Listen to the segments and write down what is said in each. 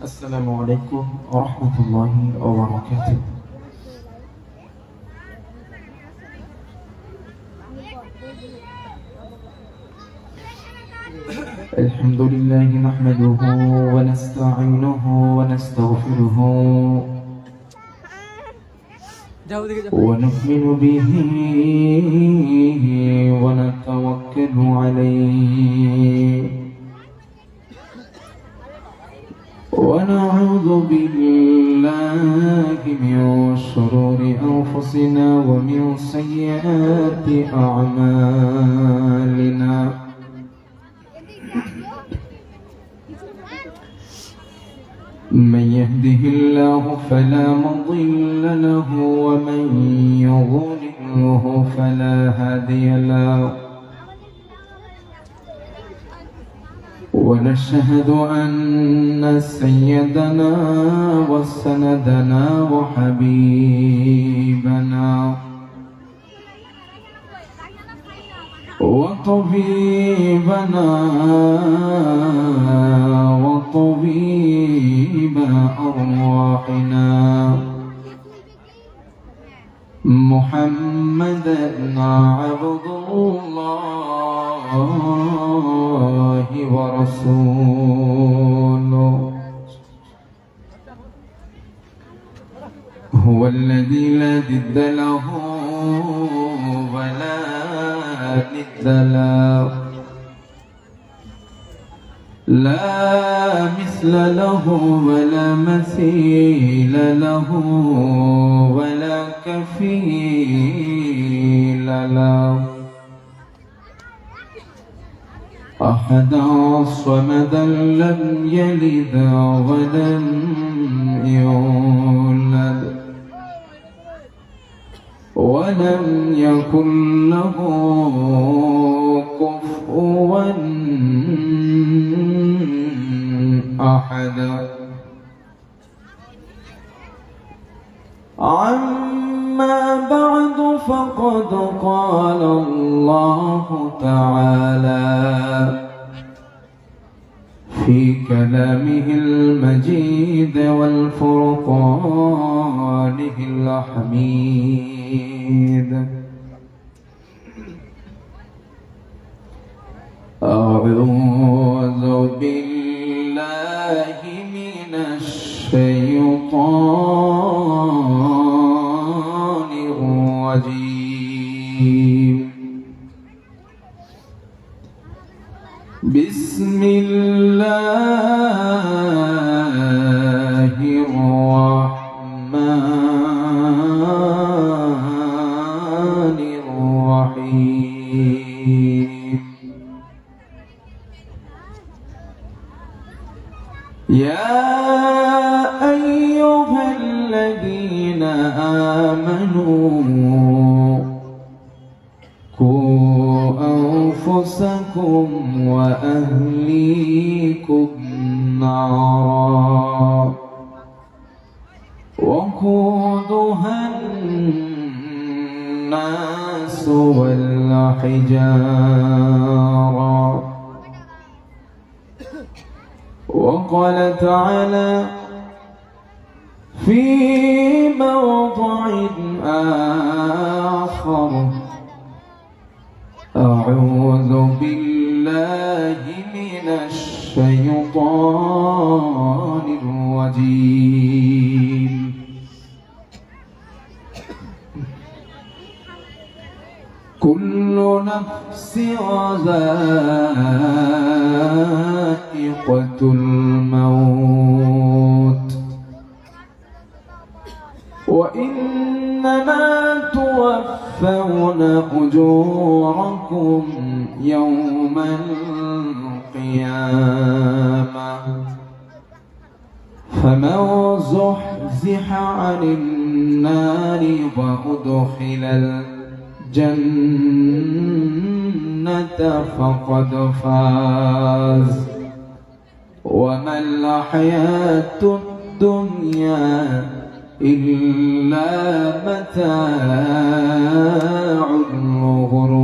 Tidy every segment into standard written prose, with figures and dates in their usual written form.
السلام عليكم ورحمة الله وبركاته. الحمد لله نحمده ونستعينه ونستغفره ونؤمن به ونتوكل عليه ونعوذ بالله من شرور أنفسنا ومن سيئات أعمالنا. من يهده الله فلا مضل له ومن يضلله فلا هادي له. ونشهد أن سيدنا وسندنا وحبيبنا وطبيبنا وطبيب أرواحنا محمدا عبد الله ورسوله هو الذي لا ضد له ولا ند له لا مثل له ولا مثيل له ولا كفيل له. أحدا صمدا لم يلد ولم يولد ولم يكن له كفوا أحد. أما بعد فقد قال الله تعالى في كلامه المجيد والفرقانه الحميد: أعوذ بالله من الشيطان الرجيم. بسم الله الرحمن الرحيم. يا أيها الذين آمنوا قوا أنفسكم وأهليكم نارا وقودها الناس والحجارة. وقال تعالى في موضع آخر: أعوذ بالله من الشيطان الرجيم. كل نفس ذائقة الموت وإنما توفون أجوركم يوم القيامة. فمن زحزح عن النار وأدخل الجنة فقد فاز. وما الحياة الدنيا إلا متاع الغرور.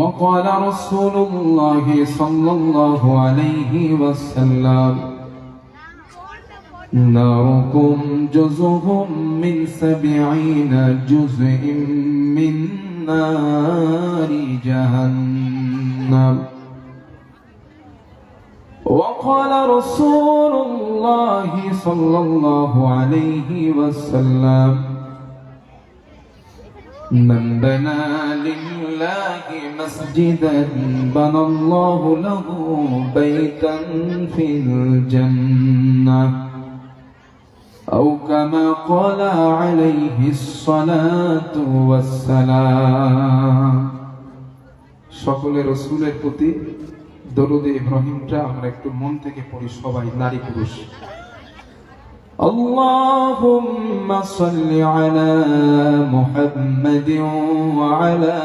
وقال رسول الله صلى الله عليه وسلم ناركم جزء من 70 جزء من نار جهنم وقال رسول الله صلى الله عليه وسلم من بنى لله مسجدا بنى الله له بيتا في الجنة أو كما قال عليه الصلاة والسلام সকলে রাসূলের প্রতি দরুদে ইব্রাহিমটা আমরা একটু মন থেকে পড়ি সবাই নারী পুরুষ اللهم صل على محمد وعلى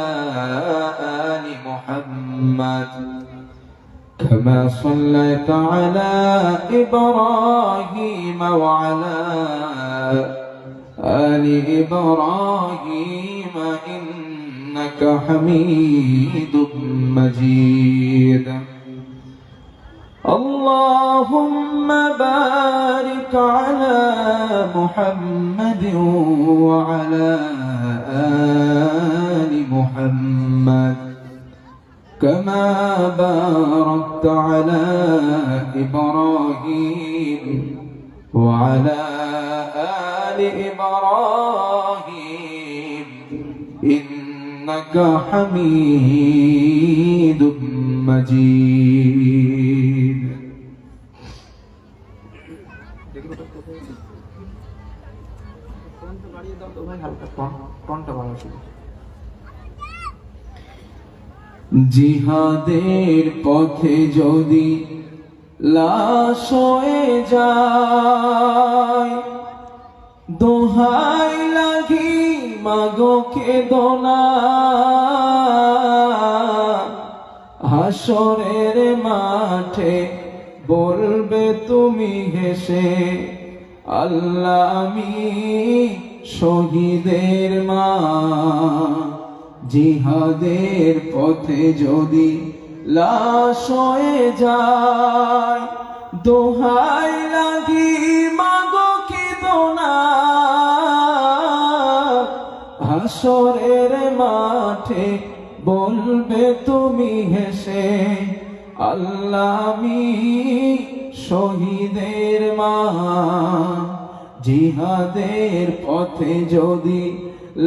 آل محمد كما صليت على إبراهيم وعلى آل إبراهيم إنك حميد مجيد اللهم بارك على محمد وعلى آل محمد كما باركت على إبراهيم وعلى آل إبراهيم إنك حميد مجيد জিহাদের পথে যদি লাশ হয়ে যায় দোহাই লাগি মাগো কেঁদো না হাসরের মাঠে বলবে তুমি হেসে আল্লাহ আমি শহীদের মা জিহাদের পথে যদি লাশ হয়ে যায় দোহাই লাগি মাগো কেঁদো না হাসরের মাঠে বলবে তুমি হেসে আল্লাহ আমি শহীদের মা জিহাদের পথে যদি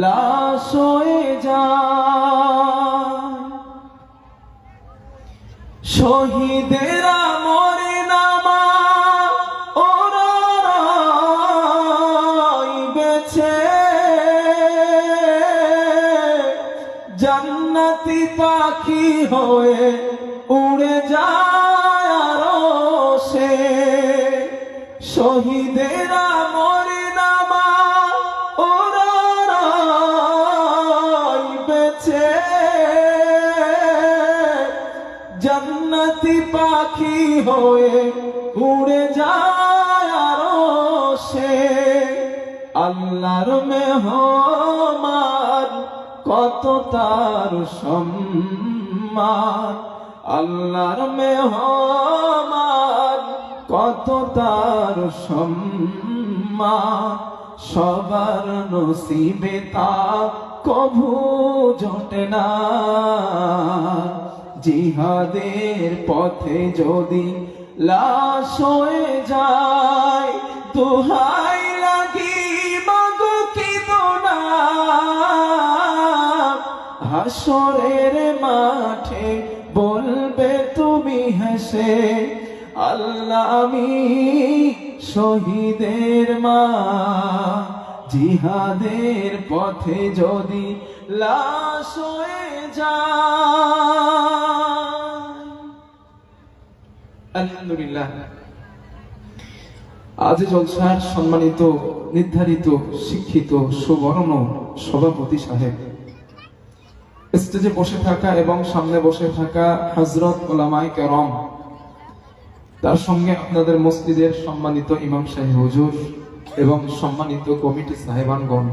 লাশ হয়ে যায় শহীদেরা মরে না মা ওরা বেছে জান্নাতি পাখি হয়ে উড়ে যায় আরশে শহীদেরা মরে না মা ওরা বেছে জান্নাতি পাখি হয়ে উড়ে যায় আরশে আল্লাহর মেহমান কত তার সম্মান আল্লাহর মেহমান কত তার সম্মান সবার নসিবে তা কভু জোটে না জিহাদের পথে যদি লাশ হয়ে যায় দোহাই লাগি মাগো কেঁদো না হাসরের মাঠে বলবে তুমি হেসে আল্লাহ আমি শহীদের মা জিহাদের পথে যদি লাশ হয়ে যায় আলহামদুলিল্লাহ আজ জলসার সম্মানিত নির্ধারিত শিক্ষিত সুবর্ণ সভাপতি সাহেব স্টেজে বসে থাকা এবং সামনে বসে থাকা হযরত উলামায়ে কেরাম তার সঙ্গে আপনাদের মসজিদের সম্মানিত ইমাম সাহেব হুজুর এবং সম্মানিত কমিটি সাহেবানগণ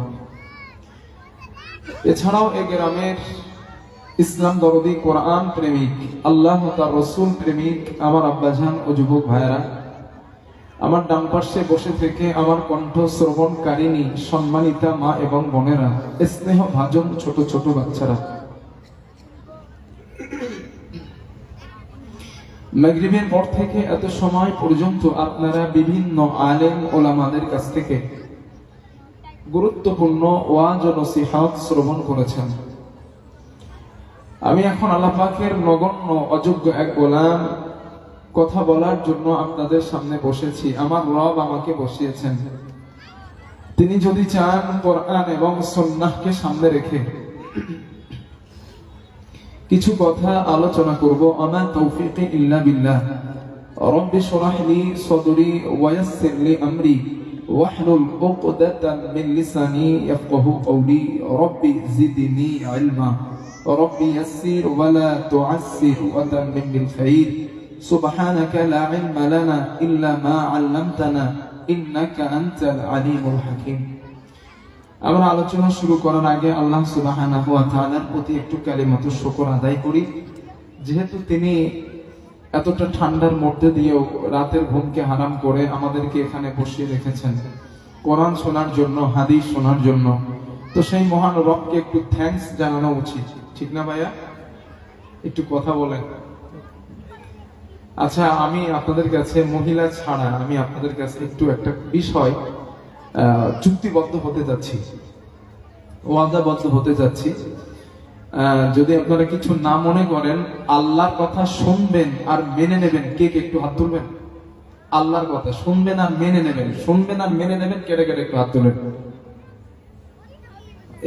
এছাড়াও এই গ্রামের ইসলাম দরদি, কোরআন প্রেমিক, আল্লাহ তার রসুল প্রেমিক আমার আব্বাজান ও যুবক ভাইয়েরা, আমার ডান পাশে বসে থেকে আমার কণ্ঠ শ্রবণকারিণী সম্মানিতা মা এবং বোনেরা, স্নেহ ভাজন ছোট ছোট বাচ্চারা, মাগরিবের পর থেকে এত সময় পর্যন্ত আপনারা বিভিন্ন আলেম ওলামাদের কাছ থেকে গুরুত্বপূর্ণ ওয়াজ ও নসিহত শ্রবণ করেছেন। আমি এখন আল্লাহ পাকের নগণ্য অযোগ্য এক গোলাম, কথা বলার জন্য আপনাদের সামনে বসেছি। আমার রব আমাকে বসিয়েছেন। তিনি যদি চান কোরআন এবং সুন্নাহকে সামনে রেখে কিছু কথা আলোচনা করব। আমা তৌফিকি ইল্লা বিল্লাহ। রব্বি শরহ লি সদরি ওয়া ইয়াসসির লি আমরি ওয়াহলুল উকদাতাম মিন লিসানি ইয়াফকাহু কওলি। রব্বি জিদনি ইলমা। রব্বি ইয়াসসির ওয়া লা তুআসসির ওয়া তাম্মিম বিল খাইর। সুবহানাকা লা ইলমা লানা ইল্লা মা 'আল্লামতানা ইন্নাকা আনতাল আলিমুল হাকীম। আমরা আলোচনা শুরু করার আগে আল্লাহ সুবহানাহু ওয়া তাআলার প্রতি একটু কালিমাতুশ শুকর আদায় করি। যেহেতু তিনি এতটা ঠান্ডার মধ্যে দিয়েও রাতের ঘুমকে হারাম করে আমাদেরকে এখানে বসিয়ে রেখেছেন কোরআন শোনার জন্য, হাদিস শোনার জন্য, তো সেই মহান রবকে একটু থ্যাঙ্কস জানানো উচিত, ঠিক না ভাইয়া? একটু কথা বলেন। আচ্ছা, আমি আপনাদের কাছে মহিলা ছাড়া আমি আপনাদের কাছে একটু একটা বিষয় চুক্তিবদ্ধ হতে যাচ্ছি, ওয়াদাবদ্ধ হতে যাচ্ছি। যদি আপনারা কিছু না মনে করেন, আল্লাহর কথা শুনবেন আর মেনে নেবেন। কে কে একটু হাত তুলবেন? আল্লাহর কথা শুনবেন আর মেনে নেবেন, শুনবেন আর মেনে নেবেন। কেটে কেটে একটু হাত তুলেন।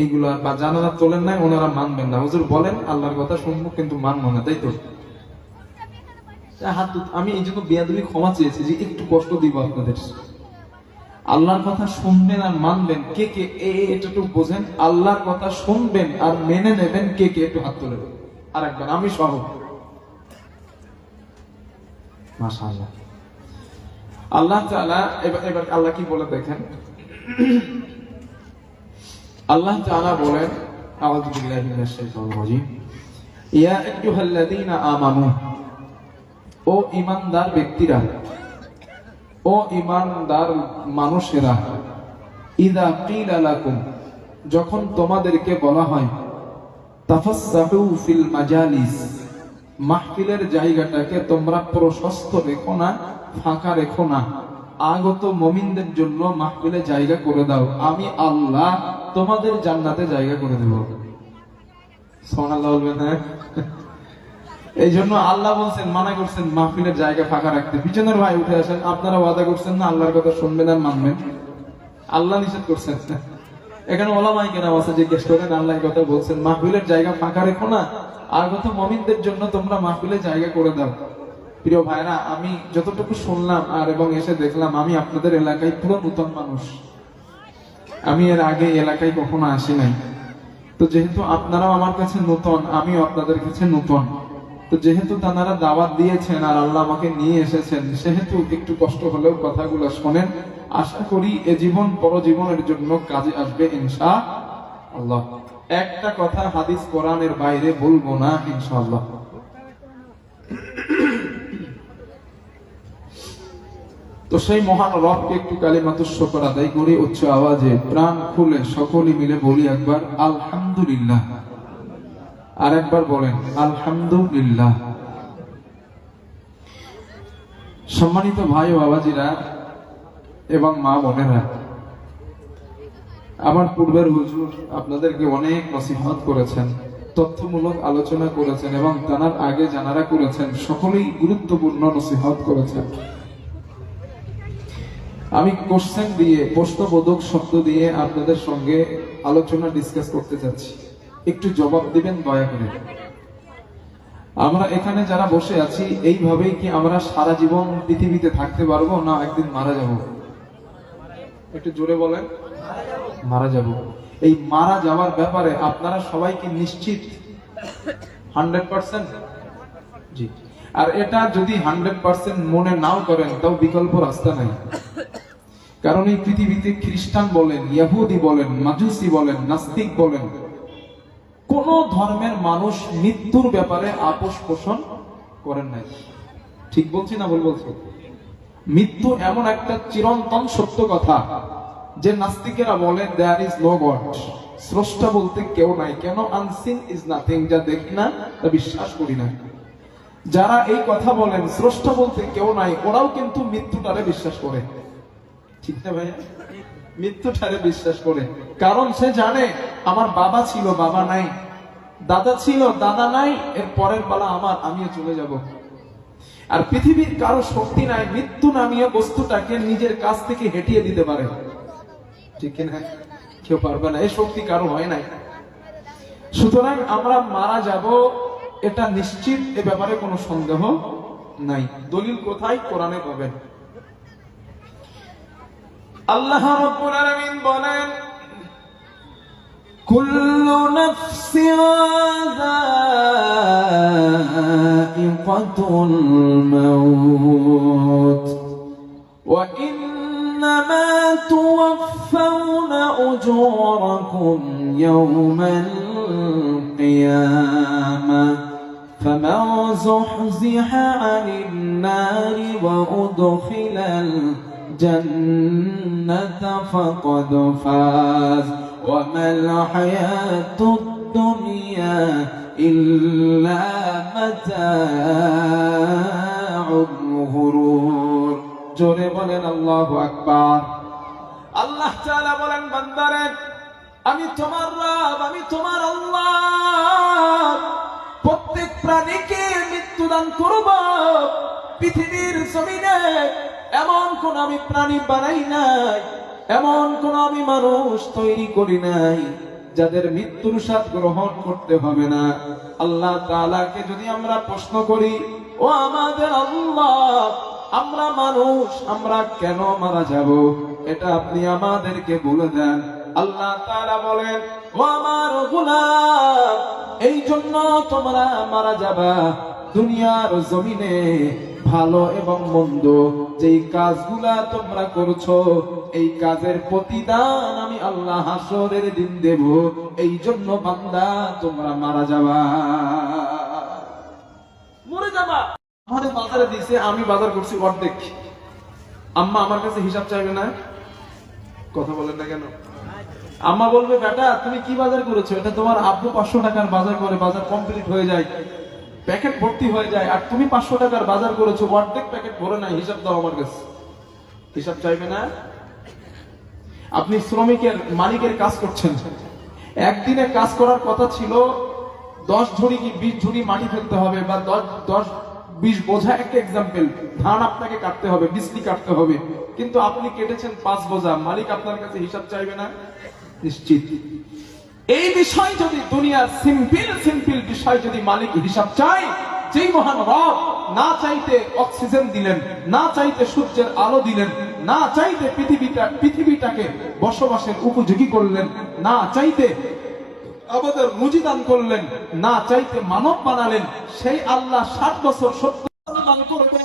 এইগুলো বা জানারা তোলেন নাই, ওনারা মানবেন না। হুজুর বলেন আল্লাহর কথা শুনবো কিন্তু মানবো না, তাই তো? হাত আমি এই জন্য বেয়াদবি ক্ষমা চেয়েছি যে একটু কষ্ট দিব আপনাদের। আল্লাহর কথা শুনবেন আর মানবেন। কে কে এটুকু বোঝেন? আল্লাহর কথা শুনবেন আর মেনে নেবেন। কে কে একটু হাত তুলে? আর একবার আমি সহ। মাশাআল্লাহ। আল্লাহ তাআলা এবার আল্লাহ কি বলে দেখেন। আল্লাহ তাআলা বলেন, আউযু বিল্লাহি মিনাশ শাইতানির রাজীম। ইয়া আইয়ুহাল্লাযীনা আমানু, ও ঈমানদার ব্যক্তিরা, ও ঈমানদার মানুষেরা, ইযা কিলা লাকুম, যখন তোমাদেরকে বলা হয়, তাফাসসাহু ফিল মাজালিস, মাহফিলের জায়গাটাকে তোমরা প্রশস্ত রেখো না, ফাঁকা রেখো না। আগত মুমিনদের জন্য মাহফিলে জায়গা করে দাও, আমি আল্লাহ তোমাদের জান্নাতে জায়গা করে দেব। সুবহানাল্লাহ বলবেন না? এই জন্য আল্লাহ বলছেন, মানা করছেন মাহফিলের জায়গা ফাঁকা রাখতে। পিছনের ভাই উঠে আসেন। আপনারা ওয়াদা করছেন না আল্লাহর কথা শুনবেন আর মানবেন? আল্লাহ নিষেধ করছেন। এখানে ওলামায়ে কেরাম আছে, জিজ্ঞেস করেন আল্লাহর কথা বলছেন মাহফিলের জায়গা ফাঁকা রেখো না, আগত মুমিনদের জন্য তোমরা মাহফিলের জায়গা করে দাও। প্রিয় ভাইরা, আমি যতটুকু শুনলাম আর এবং এসে দেখলাম, আমি আপনাদের এলাকায় পুরো নতুন মানুষ। আমি এর আগে এলাকায় কখনো আসি নাই। তো যেহেতু আপনারাও আমার কাছে নতুন, আমিও আপনাদের কাছে নতুন, তো যেহেতু তারা দাওয়াত দিয়েছেন আর আল্লাহ আমাকে নিয়ে এসেছেন, সেহেতু একটু কষ্ট হলেও কথাগুলো শোনেন। আশা করি এ জীবন পরজীবনের জন্য কাজে আসবে ইনশাআল্লাহ। একটা কথা হাদিস কোরআনের বাইরে বলবো না ইনশাআল্লাহ। তো সেই মহান রবকে একটু কালিমাতুশ শুকর আদায় করি উচ্চ আওয়াজে, প্রাণ খুলে সকলে মিলে বলি একবার আলহামদুলিল্লাহ। আর একবার বলেন আলহামদুলিল্লাহ। সম্মানিত ভাই ও বাবাজিরা এবং মা বোনেরা, আমার পূর্বের হুজুর আপনাদেরকে অনেক নসিহত করেছেন, তথ্যমূলক আলোচনা করেছেন এবং তার আগে যারা করেছেন সকলেই গুরুত্বপূর্ণ নসিহত করেছেন। আমি কোশ্চেন দিয়ে, প্রশ্নবোধক শব্দ দিয়ে আপনাদের সঙ্গে আলোচনা ডিসকাস করতে যাচ্ছি। একটু জবাব দিবেন দয়া করে। আমরা এখানে যারা বসে আছি, এইভাবেই কি আমরা সারা জীবন পৃথিবীতে থাকতে পারবো, না একদিন মারা যাব? একটু জোরে বলেন। মারা যাব। এই মারা যাওয়ার ব্যাপারে আপনারা সবাই কি নিশ্চিত? 100%? জি। আর এটা যদি 100% মনে নাও করেন, তাও বিকল্প রাস্তা নাই। কারণ এই পৃথিবীতে খ্রিস্টান বলেন, ইহুদি বলেন, মাজুসি বলেন, নাস্তিক বলেন, কোন ধর্মের মানুষ মৃত্যুর ব্যাপারে আপোষ পোষণ করেন নাই। ঠিক বলছি না ভুল বলছি? মৃত্যু এমন একটা চিরন্তন সত্য কথা যে নাস্তিকেরা বলে দেয়ার ইজ নো গড, স্রষ্টা বলতে কেউ নাই। কেন? আনসিন ইজ নাথিং, যা দেখি না তা বিশ্বাস করি না। যারা এই কথা বলেন স্রষ্টা বলতে কেউ নাই, ওরাও কিন্তু মৃত্যুটারে বিশ্বাস করে। ঠিক না ভাইয়া? মৃত্যুটারে বিশ্বাস করে, কারণ সে জানে আমার বাবা ছিল, বাবা নাই, দাদা ছিল, দাদা নাই, এর পরের বেলা আমার, আমিও চলে যাব। আর পৃথিবীর কারো শক্তি নাই মৃত্যু নামীয় বস্তুটাকে নিজের কাছ থেকে হেঁটিয়ে দিতে পারে। ঠিক না? কেউ পারবে না, এই শক্তি কারো হয় নাই। সুতরাং আমরা মারা যাব, এটা নিশ্চিত, এ ব্যাপারে কোনো সন্দেহ নাই। দলিল কোথায়? কোরআনে পাবেন। আল্লাহ রাব্বুল আলামিন বলেন, কুল্লু নাফসিন যায়িকাতুল মাউত ওয়া ইন্নামা তুওয়াফাউনা উজুরাকুম ইয়াওমাল কিয়ামাহ ফামান যুহজিহা আনিন নারি ওয়া উদখিলাল জান্নাতা ফাকাদ ফাজ ওয়া মাল হায়াতুদ দুনিয়া ইল্লা মাতাউল গুরুর। জোরে বলেন আল্লাহু আকবার। আল্লাহ তাআলা বলেন, বান্দারে আমি তোমার রব, আমি তোমার আল্লাহ, প্রত্যেক প্রাণীকে মৃত্যু দান করব। পৃথিবীর জমিনে এমন কোন আমি প্রাণী বানাই নাই, এমন কোন আমি মানুষ তৈরি করি নাই যাদের মৃত্যুর স্বাদ গ্রহণ করতে হবে না। আল্লাহ তাআলাকে যদি আমরা প্রশ্ন করি, ও আমাদের আল্লাহ, আমরা মানুষ, আমরা কেন মারা যাব, এটা আপনি আমাদেরকে বলে দেন। আল্লাহ তাআলা বলেন, ও আমার গোলাম, এই জন্য তোমরা মারা যাবা। দুনিয়ার জমিনে ভালো এবং মন্দ যেই কাজগুলা তোমরা করছো, এই কাজের প্রতিদান আমি আল্লাহ হাসরের দিন দেব। এই জন্য বান্দা তোমরা মারা যাবা, মরে যাবা। আমাদের বাজারে দিয়েছে, আমি বাজার করছি অর্ধেক, আম্মা আমার কাছে হিসাব চাইবে না? কথা বলেন না কেন? আম্মা বলবে, বেটা তুমি কি বাজার করেছো? এটা তোমার আব্বু 500 টাকার বাজার করে, বাজার কমপ্লিট হয়ে যায়, প্যাকেট ভর্তি হয়ে যায়, আর তুমি 500 টাকার বাজার করেছো, অর্ধেক প্যাকেট ভরে নাই, হিসাব দাও আমার কাছে। হিসাব চাইবে না? আপনি শ্রমিকের, মালিকের কাজ করছেন, একদিনে কাজ করার কথা ছিল 10 ঝুড়ি কি 20 ঝুড়ি মাটি ফেলতে হবে, বা 10-20 বোঝা, একটা এক্সাম্পল, ধান আপনাকে কাটতে হবে, বিজলি কাটতে হবে, কিন্তু আপনি কেটেছেন 5 বোঝা। মালিক আপনার কাছে হিসাব চাইবে না? নিশ্চিত। এই বিষয় যদি, দুনিয়ার সিম্পল বিষয় যদি মালিক হিসাব চাই, যেই মহান রব না চাইতে অক্সিজেন দিলেন, না চাইতে সূর্যের আলো দিলেন, না চাইতে পৃথিবীটাকে বসবাসের উপযোগী করলেন, না চাইতে আমাদের রুজি দান করলেন, না চাইতে মানব বানালেন, সেই আল্লাহ 60 বছর সত্য দান করবে।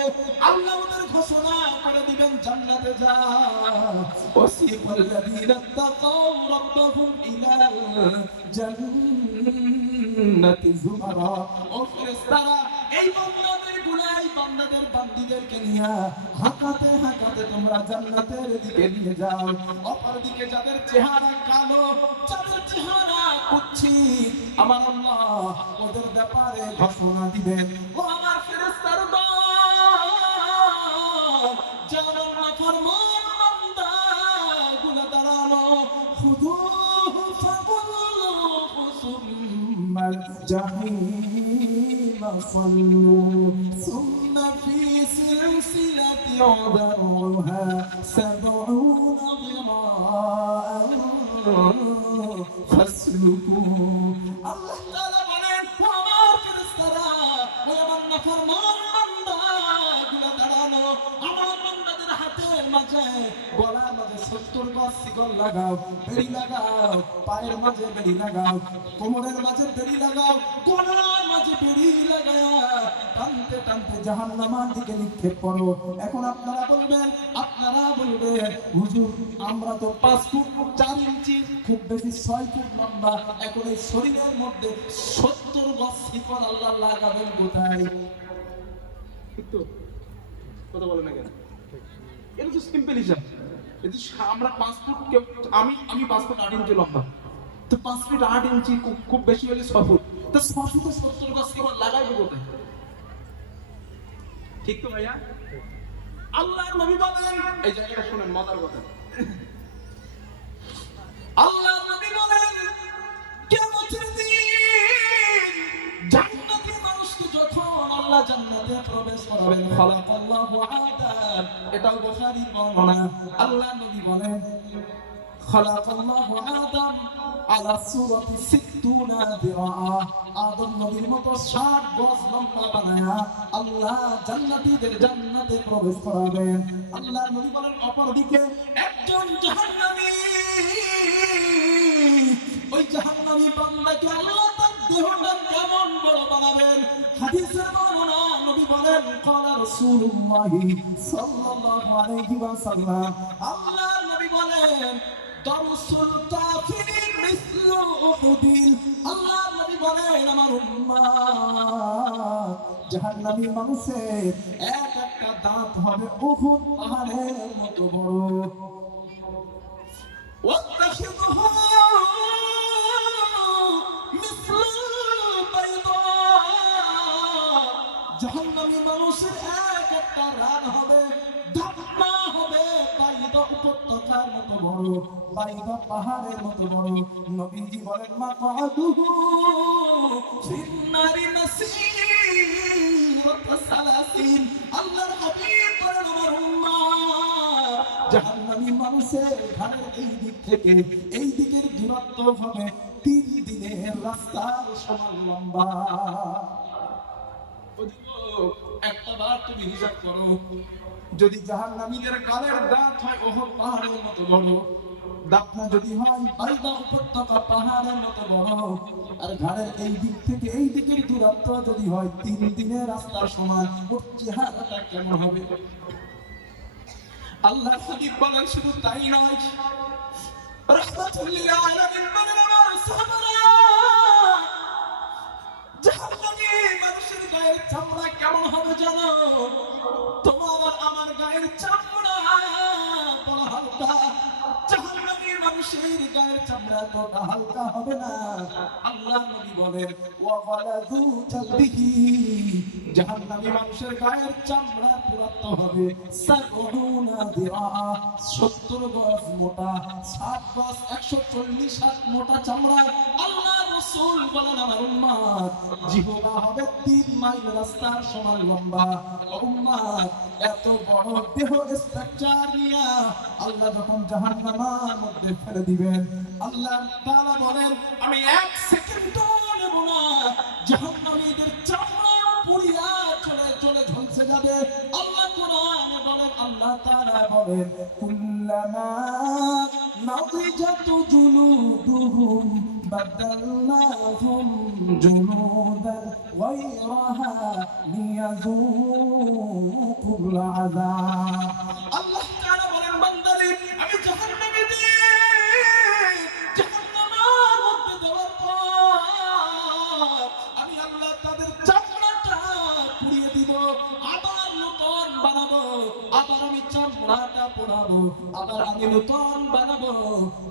আল্লাহ ওদের ঘোষণা করে দিবেন, জান্নাতে যা। ওয়াসিফাল্লাযীনা তাকাউ রাব্বাহুম ইলাল জান্নাতি যুমারা। ও ফেরেশতারা, এই বান্দাদের গুলাই, বান্দাদের বান্দীদেরকে নিয়ে হাঁকাতে হাঁকাতে তোমরা জান্নাতের দিকে নিয়ে যাও। অপর দিকে যাদের চেহারা কালো, যাদের চেহারা কুৎসিত, আমার আল্লাহ ওদের ব্যাপারে ঘোষণা দিবেন, ও আমার ফেরেশতার দল, যারা নাফরমান বান্দা গুলো দাঁড়ানো, খুদুহু ফাগুল্লুহু সুম্মাল জাহিমা সাল্লু সুম্মা ফি সিলসিলাতি যারউহা 70 যিরাআন ফাসলুকু। আল্লাহ তাআলা বলেন, ও আমার ফেরেশতারা, ও আমার নাফরমান বান্দা গুলো দাঁড়ানো, আমার বান্দাদের হাতের মাঝে মাঝে গলার মাঝে 70 গজ শিকল লাগাও, বেড়ি লাগাও, পায়ের মাঝে বেড়ি লাগাও, কোমরের মাঝে বেড়ি লাগাও, গলার মাঝে বেড়ি লাগাও, টানতে টানতে জাহান্নামের দিকে নিক্ষেপ করো। এখন আপনারা বলবেন হুজুর আমরা তো 5 ফুট 4 ইঞ্চি, খুব বেশি 6 ফুট লম্বা, এখন এই শরীরের মধ্যে 70 গজ শিকল আল্লাহ লাগাবেন কোথায়? ঠিক তো কথা বলেন না কেন? এটা তো সিম্পল হিসাব। যদি আমরা 5 ফুট, আমি 5 ফুট 8 ইঞ্চি লম্বা, তো 5 ফুট 8 ইঞ্চি খুব বেশি হলে 6 ফুট, তো 6 ফুটে 70 গজ শিকল লাগাইবো কোথায়? ঠিক তো ভাইয়া? আল্লাহর নবী বলেন, এই জায়গাটা শুনেন মজার কথা, আল্লাহর নবী বলেন কিয়ামতের দিন জান্নাতি মানুষকে যখন আল্লাহ জান্নাতে প্রবেশ করাবেন, খালাকাল্লাহু আদম, এটাও বুখারীর বর্ণনা, আল্লাহর নবী বলেন খালাকাল্লাহু আদম আলা সূরাতি 60 দিরা, আদম নবীর মতো 60 গজ লম্বা বানায়া আল্লাহ জান্নাতীদের জান্নাতে প্রবেশ করাবেন। আল্লাহর নবী বলেন অপরদিকে একজন জাহান্নামী, ওই জাহান্নামী বান্দাকে আল্লাহ তার দেহটা কেমন বড় বানাবেন। হাদিসের বর্ণনা, নবী বলেন ক্বালা রাসূলুল্লাহ সাল্লাল্লাহু আলাইহি ওয়াসাল্লাম, আল্লাহর নবী বলেন দারসুল কাফির মিসলু উহুদিন, আল্লাহর নবী বলেন আমার উম্মাত জাহান্নামী মানুষের এক একটা দাঁত হবে উহুদ পাহাড়ের মতো বড়। ওয়াত্তাখিযুহু মিসলু বাইদা, জাহান্নামী মানুষের এক একটা রান হবে, ধাপনা হবে বাইদা উপত্যকার মতো বড়, বাইদা পাহাড়ের মতো বড়। নবীজি বলেন মাকাদুহু ফিন্নারি মাসীরাতা সালাসিন, আল্লাহর হাবিব বলেন আমার উম্মাহ জাহান্নামী মানুষের ঘাড়ের এই দিক থেকে এই দিকের দূরত্ব হবে 3 দিনের রাস্তার সমান লম্বা। একটা বার তুমি হিসাব করো, যদি জাহান্নামীদের গালের দাঁত হয় ওহদ পাহাড়ের মতো বড়, দাঁতনা যদি হয় বাইদা উপত্যকা পাহাড়ের মতো বড়, আর ঘাড়ের এই দিক থেকে এই দিকের দূরত্ব যদি হয় 3 দিনের রাস্তার সমান, ওর চেহারাটা কেমন হবে? আল্লাহর হাবিব বলেন শুধু তাই নয়, রাহমাতুল লিল আলামিন বলেন আমার সাহাবারা, জাহান্নামী মানুষের গায়ের চামড়া কেমন হবে জানো? তোমার আমার গায়ের চামড়া বড় হালকা, জাহান্নামী মানুষের গায়ের চামড়া তোটা হালকা হবে না। আল্লাহ নবী বলেন ওয়া ওয়ালাদু জালবিহি, জাহান্নামী মানুষের গায়ের চামড়া পুরাত্ব হবে 70 দিরা, 70 গজ মোটা, 60 গজ 140 হাত মোটা চামড়া। আল্লাহ রাসূল বলেন আমার উম্মত জিহবা হবে 3 মাইল রাস্তার সমান লম্বা। উম্মত এত বড় দেহ স্ট্রাকচার নিয়ে আল্লাহ যখন জাহান্নামের মধ্যে ফেলে দিবেন, আল্লাহ তাআলা বলেন আমি 1 সেকেন্ডও নেব না, জাহান্নামীদের চামড়া পুড়িয়া চলে চলে ঝলসে যাবে। আল্লাহ কোরআনে বলেন, আল্লাহ তাআলা বলেন কুল্লামা নাদিজাতু জুলুদুহুম বাদাল্লাহুম জুলুদান গায়রাহা লিয়াযুকুল আযাব। আল্লাহ তাআলা বলেন বান্দারে আমি জাহান্নামীদের জাহান্নামের মধ্যে দেওয়ার পর আমি আল্লাহ তাদের চামড়াটা পুড়িয়ে দিব, আবার নতুন বানাবো, আবার আমি চামড়াটা পোড়াবো, আবার আমি নতুন বানাবো।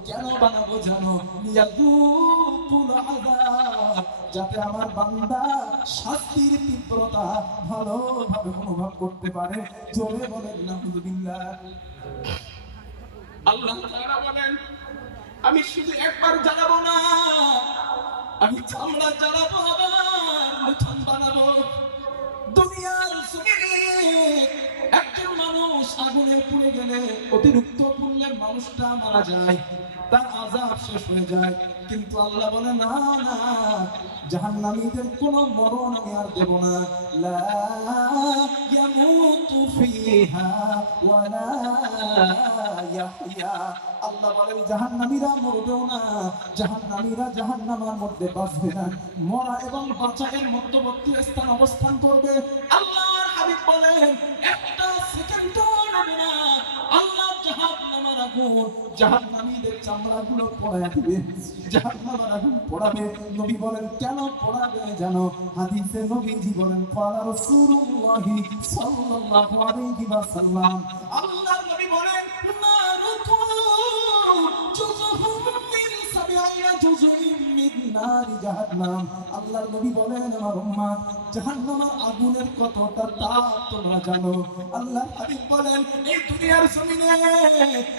কেন বানাবো জানো? লিয়াযুকুল আযাব, যাতে আমার বান্দা শাস্তির তীব্রতা ভালোভাবে অনুভব করতে পারে। জোরে বলেন নাউযুবিল্লাহ। আল্লাহ তাআলা বলেন আমি শুধু একবার জ্বালাবো না, আমি চামড়া জ্বালাবো, আবার নতুন বানাবো। দুনিয়ার জমিনে একজন মানুষ আগুনের পুড়ে গেলে অতিরিক্ত পুণ্যের মানুষটা মারা যায়, তার আযাব শেষ হয়ে যায়। কিন্তু আল্লাহ বলে না না, জাহান্নামীদের কোনো মরণ আমি আর দেব না। লা ইয়ামুতু ফিহা ওয়া লা ইয়াহইয়া। আল্লাহ বলেন জাহান্নামীরা মরবেও না, জাহান্নামীরা জাহান্নামের মধ্যে বাঁচবে না, মরা এবং বাঁচা এর মধ্যবর্তী স্থান অবস্থান করবে। আল্লাহর হাবিব বলেন একটা সেকেন্ডও নেবে না, আল্লাহ জাহান্নামের আগুন জাহান্নামীদের চামড়াগুলো পোড়ায় দিবে, জাহান্নামের আগুন পোড়াবে। নবী বলেন কেন পোড়াবে জানো? হাদিসে নবীজি বলেন ক্বালা রাসূলুল্লাহ সাল্লাল্লাহু আলাইহি ওয়াসাল্লাম, আল্লাহর নবী বলেন নারুকুম জুজুহুম মিন সাবিঈনা জুজুইন মিন নারি জাহান্নাম। আল্লাহর নবী বলেন আমার উম্মত জাহান্নামের আগুনের কতটা তাপ তোমরা জানো? আল্লাহর হাবিব বলেন এই দুনিয়ার জমিনে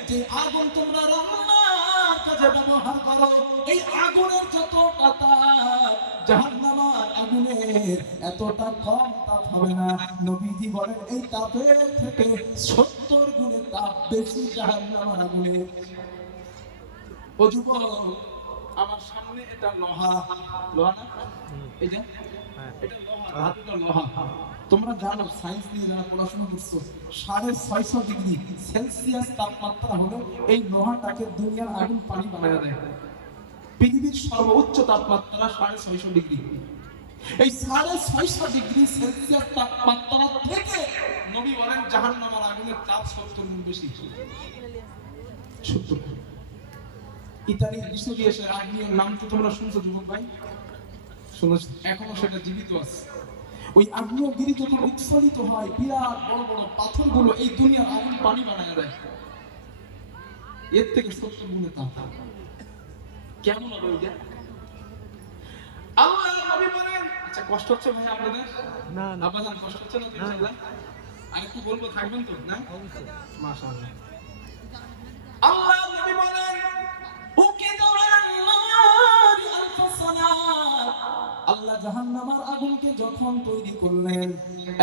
যে আগুন তোমরা রান্নার কাজে ব্যবহার করো, এই আগুনের যতটা তাপ জাহান্নামের আগুনের এতটা কম তাপ হবে না। নবীজি বলেন এই তাপের থেকে 70 গুণে তাপ বেশি জাহান্নামের আগুনের। ও যুবক, আমার সামনে এটা লোহা, লোহা না এই যে এটা লোহা, ধাতুটা লোহা। তোমরা জানো সায়েন্স নিয়ে যারা পড়াশোনা করছো 650 ডিগ্রি সেলসিয়াস তাপমাত্রা হলে এই লোহাটাকে দুনিয়ার আগুন পানি বানায় দেয়। পৃথিবীর সর্বোচ্চ তাপমাত্রা 650 ডিগ্রি। এই 650 ডিগ্রি সেলসিয়াস তাপমাত্রা থেকে নবী বলেন জাহান্নামের আগুনের তাপ 70 গুণ বেশি। 70। ইতালির বিশ্ববিদ্যালয়ের আগ্নেয় নাম তো তোমরা শুনছো যুবক ভাই? শুনেছো? এখনো সেটা জীবিত আছে। ওই আগ্নেয়গিরি যখন উৎফলিত হয় বিরাট বড় বড় পাথরগুলো এই দুনিয়ার আগুন পানি বানায় দেয়। এর থেকে 70 গুণে তাপ। কেমন হবে ওইটা? আল্লাহর নবী বলেন আচ্ছা কষ্ট হচ্ছে ভাই আপনাদের? না না আবাজান কষ্ট হচ্ছে না ইনশাআল্লাহ? আরেকটু বলবো থাকবেন তো না? মাশাআল্লাহ। আল্লাহর নবী বলেন আল্লাহ জাহান্নামের আগুনকে যখন তৈরি করলেন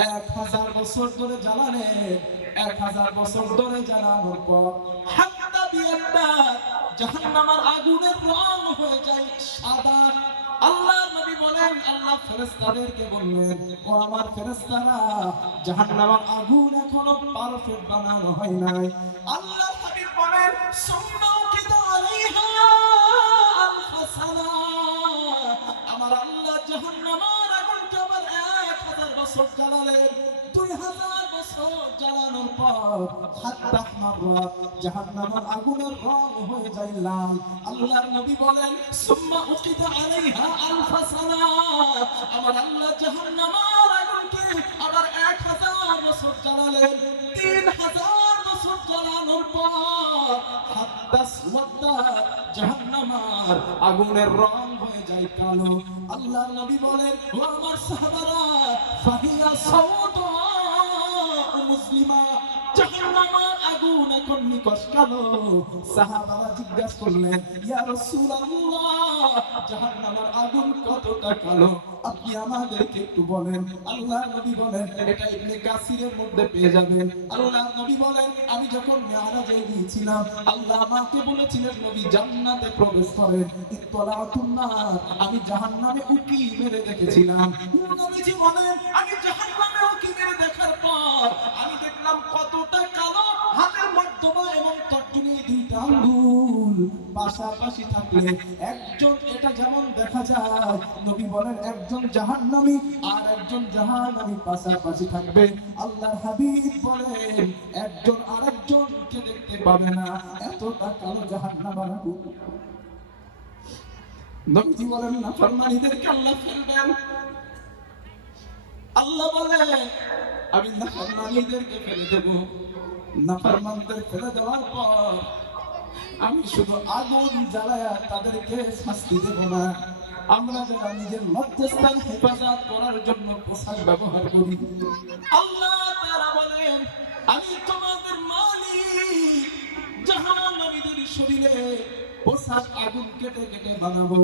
1000 বছর ধরে জ্বালালেন, 1000 বছর ধরে জ্বালানোর পর হাত্তা বিয়াদা জাহান্নামের আগুনের রং হয়ে যায় সাদা। আল্লাহ নবী বলেন আল্লাহ ফেরেশতাদেরকে বললেন ও আমার ফেরেশতারা জাহান্নামের আগুন এখনো পারফেক্ট বানানো হয় নাই। আল্লাহ হাবিব বলেন সুন্নাহ কিদা আলাইহা আলফাসানা। আমার আল্লাহ জাহান্নামের আগুনকে আবার 1000 বছর জ্বালালেন, 2000 বছর জ্বালানোর পর হাত্তা মাররা জাহান্নামের আগুনের রং হয়ে যায় লাল। আল্লাহর নবী বলেন সুম্মা উকিদা আলাইহা আলফাসানা। আমার আল্লাহ জাহান্নামের আগুনকে আবার 1000 বছর জ্বালালেন, 3000 বছর জ্বালানোর পর হাত্তা সুওয়াদা জাহান্নামের আগুনের রং হয়ে যায় কালো। আল্লাহর নবী বলেন ও আমার সাহাবারা ফাহিয়া সাওদা মুসলিমা, জাহান্নামের আগুন এখন নিকশ কালো। সাহাবারা জিজ্ঞাসা করলেন ইয়া রাসূলুল্লাহ জাহান্নামের আগুন কতটা কালো আপনি আমাদেরকে একটু বলেন। আল্লাহর নবী বলেন এটা ইবনে কাসিরের মধ্যে পেয়ে যাবেন। আল্লাহর নবী বলেন আমি যখন মেরাজে গিয়েছিলাম আল্লাহ আমাকে বলেছিলেন নবী জান্নাতে প্রবেশ করেন, ইত্তলাতুন নার আমি জাহান্নামে উকি মেরে দেখেছিলাম। নবীজি বলেন আমি জাহান্নামে উকি মেরে দেখার পর আমি দেখলাম কতটা কালো, হাতের মধ্যমা এবং তর্জনী দুইটা আঙ্গুল পাশাপাশি থাকলে একজন এটা যেমন দেখা যায় নবী বলেন একজন জাহান্নামী আর একজন জাহান্নামী পাশাপাশি থাকবে। আল্লাহর হাবিব বলেন একজন আরেকজনকে দেখতে পাবে না, এতটা কালো জাহান্নামের আগুন। নবীজি বলেন নাফরমানীদেরকে আল্লাহ ফেলবেন। আল্লাহ বলে আমি নাফরমানীদেরকে ফেলে দেব। নাফরমানদের ফেলে দেওয়ার পর আমি শুধু আগুন জ্বালায়া তাদেরকে শাস্তি দেব না। আমরা যারা নিজের লজ্জাস্থান হেফাজত করার জন্য পোশাক ব্যবহার করি, আল্লাহ তাআলা বলেন আমি তোমাদের মালিক। জাহান্নামীদের শরীরে পোশাক আগুন কেটে কেটে বানাবো।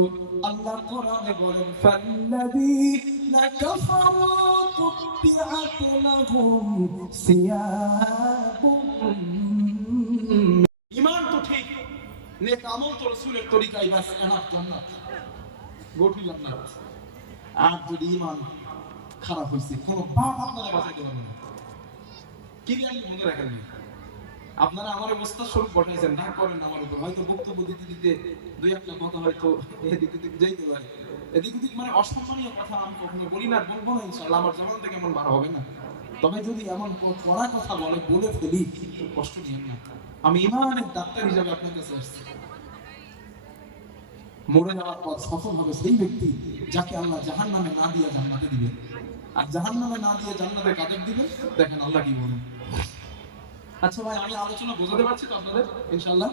আল্লাহ কোরআনে বলেন ফাল্লাযী كفروا قطعت لهم ثياب ঈমান তো ঠিক, নেক আমল তো রাসূলের তরিকায় বাস এনাফ জান্নাত, গোটি জান্নাত। আর যদি ঈমান খারাপ হইছে, কোন বাপ আপনারা বাঁচাইতে পারবে না। ক্লিয়ারলি মনে রাখেন, আপনারা আমার অবস্থা স্বরূপ পাঠাইছেন, না করেন আমার উপর। হয়তো বক্তব্য দিতে দিতে দুই একটা কথা হয়তো এদিক ওদিক যাইতে পারে, এদিক ওদিক মানে অসম্মানীয় কথা আমি কখনো বলি না, বলবো না ইনশাআল্লাহ। আমার জবান থেকে এমন বার হবে না। তবে যদি এমন কড়া কথা বলে ফেলি, কষ্ট নিয়েন না। আমি ইমানের ডাক্তার হিসাবে আপনার কাছে আসছি। মরে যাওয়ার পর সফল হবে সেই ব্যক্তি যাকে আল্লাহ জাহান্নামে না দিয়ে জান্নাতে দিবেন। আর জাহান্নামে না দিয়ে জান্নাতে কাদের দিবেন, দেখেন আল্লাহ কি বলেন। আচ্ছা ভাই, আমি আলোচনা বোঝাতে পারছি তো আপনাদের ইনশাআল্লাহ?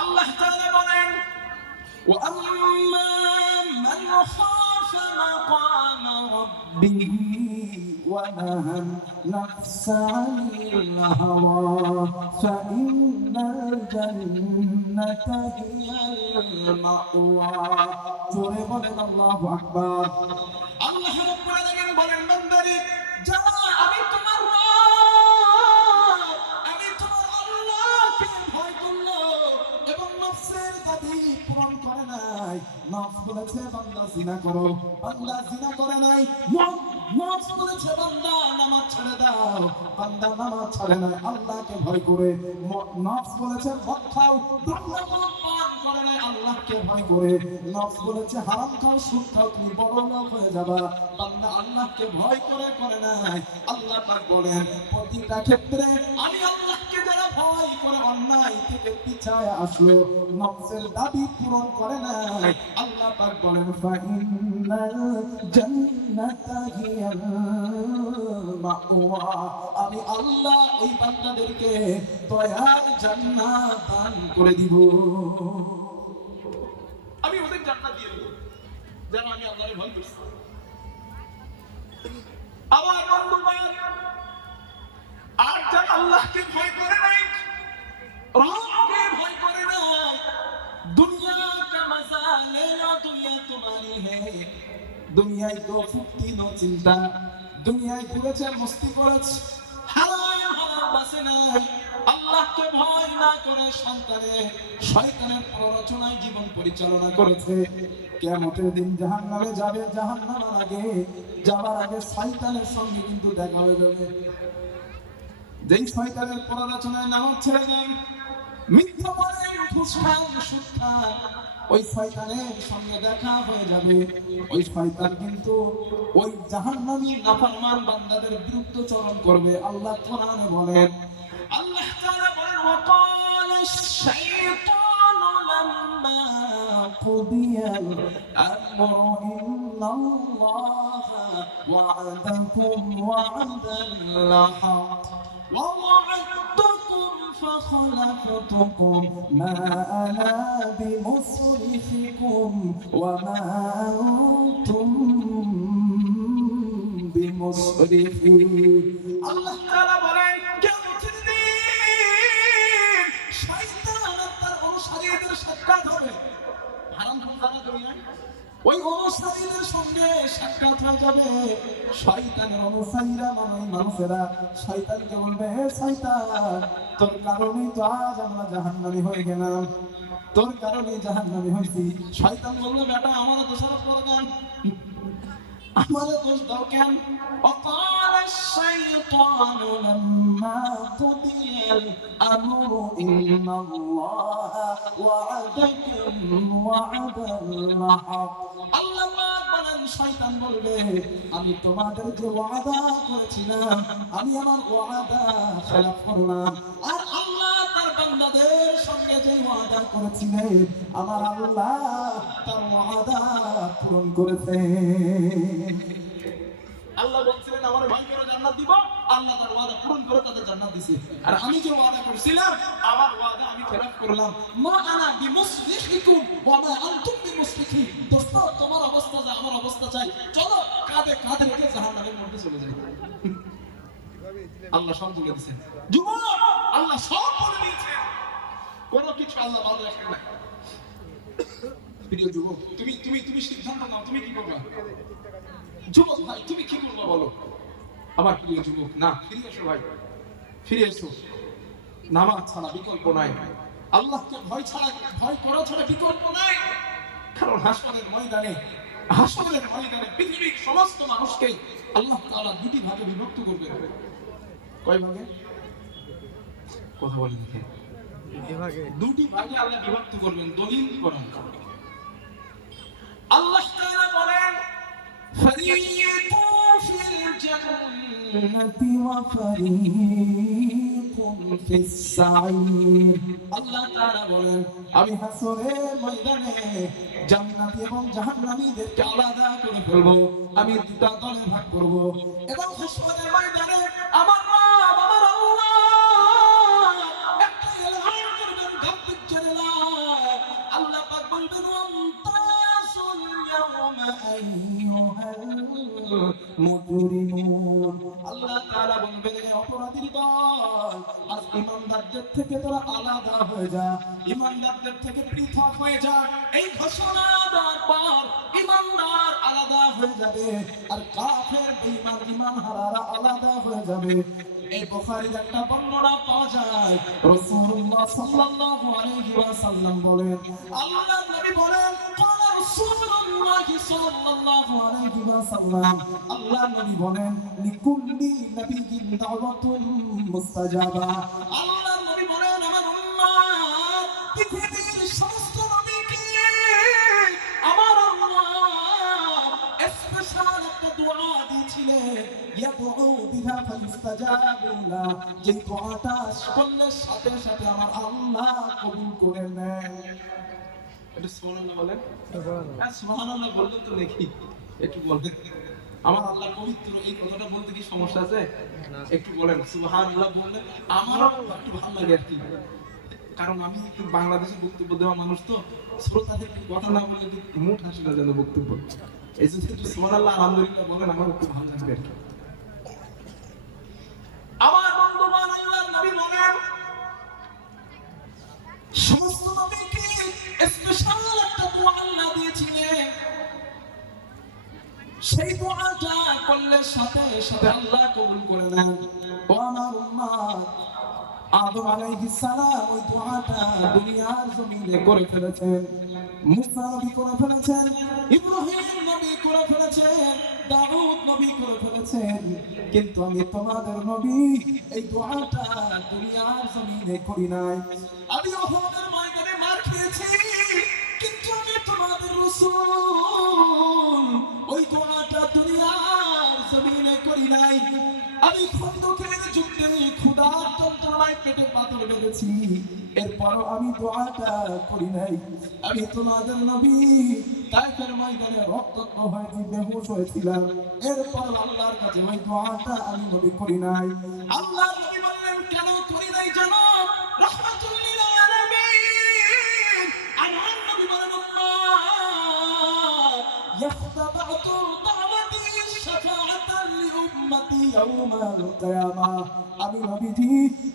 আল্লাহ তাআলা বলেন, ওয়া আম্মা মান খাফা মাকামা রাব্বিহি ওয়া নাহান নাফসা আনিল হাওয়া ফাইন্নাল জান্নাতা হিয়াল মাওয়া। জোরে বলেন আল্লাহু আকবার। আল্লাহ রাব্বুল আলামিন বলেন, বান্দারে যারা আমি তোমার পূরণ করে নাই, নফস বলেছে বান্দা জিনা করো, বান্দা জিনা করে নাই। নফস বলেছে বান্দা নামাজ ছেড়ে দাও, বান্দা নামাজ ছাড়ে নাই আল্লাহকে ভয় করে। নফস বলেছে মদ খাও, বান্দা মদ পান করে নাই আল্লাহকে ভয় করে। নফস বলেছে হারাম খাও, সুদ খাও, তুমি বড় লোক হয়ে যাবা, বান্দা আল্লাহকে ভয় করে নাই। আল্লাহ পাক বলেন, প্রতিটা ক্ষেত্রে আমি আল্লাহকে যারা ভয় করে অন্যায় থেকে পিছায় আসলো, নফসের দাবি পূরণ করে নাই, আল্লাহ পাক বলেন ফাইন্নাল জান্নাতা হিয়াল মাওয়া। আমি আল্লাহ ওই বান্দাদেরকে দয়ার জান্নাত দান করে দিব। আমি ওদের জান্নাত দিয়ে দেব যারা আমি আল্লাহকে ভয় করছি। আমার বন্ধু ভাই, আর যারা আল্লাহকে ভয় করে নাই, রবকে ভয় করে নাই, দুনিয়া কা মজা লে লো, দুনিয়া তোমারি হে। দুনিয়ায় তো ফুর্তি নো চিন্তা, দুনিয়ায় ঘুরেছে মস্তি করেছে, হারাম বাসে নাই। আল্লাহকে ভয় না করে শয়তানের প্ররোচনায় জীবন পরিচালনা করেছে। কিয়ামতের দিন জাহান্নামে যাবে, জাহান্নামের যাওয়ার আগে শয়তানের সঙ্গে কিন্তু দেখা হয়ে যাবে। যেই শয়তানের প্ররোচনায় নামাজ ছেড়ে দেন, মিথ্যা বলেন, ঘুষ খান, সুদ খান, ওই শয়তানের সঙ্গে দেখা হয়ে যাবে। ওই শয়তান কিন্তু ওই জাহান্নামী নাফরমান বান্দাদের বিরুদ্ধচরণ করবে। আল্লাহ কোরআনে বলেন, আল্লাহ তাআলা বলেন, ওয়াকালা আশ-শাইতানু লাম্মা কুদিয়াল আমরু ইন্নাল্লাহা ওয়া'আদাকুম ওয়া'দাল হক ووعدتكم فخلفتكم ما أنا بمصرخكم وما أنتم بمصرخي। আল্লাহ তাআলা বলেন, কিয়ামতের দিন শয়তান আর তার অনুসারীদের সাক্ষাৎ হবে। হারাম খানা দুনিয়ায় ওই অনুসারীদের সঙ্গে সাক্ষাৎ হয়ে যাবে। শয়তানের অনুসারীরা মানে মানুষেরা শয়তানকে বলবে, হে শয়তান, তোর কারণেই তো আজ আমরা জাহান্নামী হয়ে গেলাম, তোর কারণেই জাহান্নামী হয়েছি। শয়তান বলবে, বেটা আমার দোষারোপ করো কেন, আমার দোষ দাও কেন? وقال الشيطان لما قضي الأمر إن الله وعدكم وعد الحق। আল্লাহ বলেন, শয়তান বলবে, আমি তোমাদের যে ওয়াদা করেছিলাম, আমি আমার ওয়াদা খেলাফ করলাম। আর আল্লাহ তার বান্দাদের সঙ্গে যে ওয়াদা করেছিলেন, আমার আল্লাহ তার ওয়াদা পূরণ করেছে। আল্লাহ বলছিলেন আমার ভয় করে জান্নাত দিব, আল্লাহ তার ওয়াদা পূরণ করে তাদের জান্নাত দিয়েছে। আর আমি যে ওয়াদা করছিলাম, আমার ওয়াদা আমি খেলাফ করলাম। মা আনা বিমুসরিখিকুম ওয়া মা আনতুম বিমুসরিখি। দোস্ত, তোমার অবস্থা যা আমার অবস্থা চাই, চলো কাঁধে কাঁধ রেখে জাহান্নামের মধ্যে চলে যাই। আল্লাহ সব বলে দিয়েছেন যুবক, আল্লাহ সব বলে দিয়েছেন, কোনো কিছু আল্লাহ বাদ রাখেন না। প্রিয় যুবক, তুমি তুমি তুমি সিদ্ধান্ত নাও, তুমি কি করবে? যুবক ভাই, তুমি কি করবে বলো? আমার প্রিয় যুবক, না, ফিরে এসো ভাই, ফিরে এসো। নামাজ ছাড়া বিকল্প নাই, আল্লাহকে ভয় ছাড়া, ভয় করা ছাড়া বিকল্প নাই। কারণ হাসপাতালের ময়দানে, হাসপাতালের ময়দানে পৃথিবীর সমস্ত মানুষকে আল্লাহ তাআলা দুটি ভাগে বিভক্ত করবে। কয় ভাগে? কথা বলেন দেখে। দুটি ভাগে আল্লাহ বিভক্ত করবেন। দলিল কোরআন। আল্লাহ তাআলা বলেন, ফারিকুন ফিল জান্নাতি ওয়া ফারিকুন ফিস সাঈর। আল্লাহ তাআলা বলেন, আমি হাসরের ময়দানে জান্নাতি এবং জাহান্নামীদেরকে আলাদা করে ফেলবো, আমি দুটো দলে ভাগ করব। এবং হাসরের ময়দানে আমার রব, আমার আল্লাহ একটা এলান করবেন, গাম্ভীর্যের এলান। আল্লাহ পাক বলবেন, ওয়ান্তাসুল ইয়াওমা আইয়ুহাল মুজরিমুন। আল্লাহ তাআলা বলবেন, হে অপরাধীর দল, আজ ঈমানদারদের থেকে তোরা আলাদা হয়ে যা, ঈমানদারদের থেকে পৃথক হয়ে যা। এই ঘোষণা দেওয়ার পর ঈমানদার আলাদা হয়ে যাবে, আর কাফের বেঈমান ঈমানহারারা আলাদা হয়ে যাবে। এই বুখারীর একটা বর্ণনা পাওয়া যায়, রাসূলুল্লাহ সাল্লাল্লাহু আলাইহি ওয়াসাল্লাম বলেন, আল্লাহর নবী বলেন, ক্বালা রাসূলুল্লাহ সাল্লাল্লাহু আলাইহি ওয়াসাল্লাম, আল্লাহর নবী বলেন, লিকুল্লি নাবিয়্যিন দাওয়াতুন মুস্তাজাবা। আল্লাহর নবী বলেন, আমার উম্মত পৃথিবীর সমস্ত নবীকে আমার আল্লাহ স্পেশাল একটা দোয়া দিয়েছিলেন, ইয়াদউ বিহা ফায়ুস্তাজাবু লা, যে দোয়াটা করলে সাথে সাথে আমার আল্লাহ কবুল করে নেন। এটা সুবহানাল্লাহ বলেন। সুবহানাল্লাহ বললে তো দেখি একটু বলেন, আমার আল্লাহ পবিত্র, এই কথাটা বলতে কি সমস্যা আছে? একটু বলেন সুবহানাল্লাহ বললে আমারও একটু ভালো লাগে আর কি। কারণ আমি একটু বাংলাদেশে বক্তব্য দেওয়া মানুষ, তো শ্রোতাদের কথা না বললে মুখ হাসি না যেন বক্তব্য। এই জন্য একটু সুবহানাল্লাহ আলহামদুলিল্লাহ বলেন, আমার একটু ভালো লাগবে আর কি। আমার বন্ধুগণ, আল্লাহর নবী বলেন, সমস্ত নবীকে স্পেশাল একটা দোয়া আল্লাহ দিয়েছিলেন, সেই দোয়াটা করলে সাথে সাথে আল্লাহ কবুল করে নেন। ও আমার উম্মত, আদম আলাইহিস সালাম ওই দোয়াটা দুনিয়ার জমিনে করে ফেলেছেন, মুসা নবী করে ফেলেছেন, ইব্রাহিম নবী করে ফেলেছেন, দাউদ নবী করে ফেলেছেন, কিন্তু আমি তোমাদের নবী এই দোয়াটা দুনিয়ার জমিনে করি নাই। আমি উহুদের ময়দানে মার খেয়েছি, কিন্তু আমি তোমাদের রাসূল ওই দোয়াটা দুনিয়ার জমিনে করি নাই। আমি খন্দকের যুদ্ধে ক্ষুধার যন্ত্রণায় পেটে পাথর বেঁধেছি, এরপরও আমি দোয়াটা করি নাই। আমি তোমাদের নবী তায়েফের ময়দানে রক্তাক্ত হয়ে বেহুশ হয়েছিলাম, এরপর আল্লাহর কাছে ওই দোয়াটা আমি নবী করি নাই। আল্লাহ নবী বললেন, কেন করি নাই জানো? রাহমাতুল লিল আলামিন। আমার নবী বলেন, উম্মাহ ইয়াখতাবাতু দাওয়াতি শাফাআতান লিউম্মতি ইয়াউমাল কিয়ামাহ। আমি নবীজি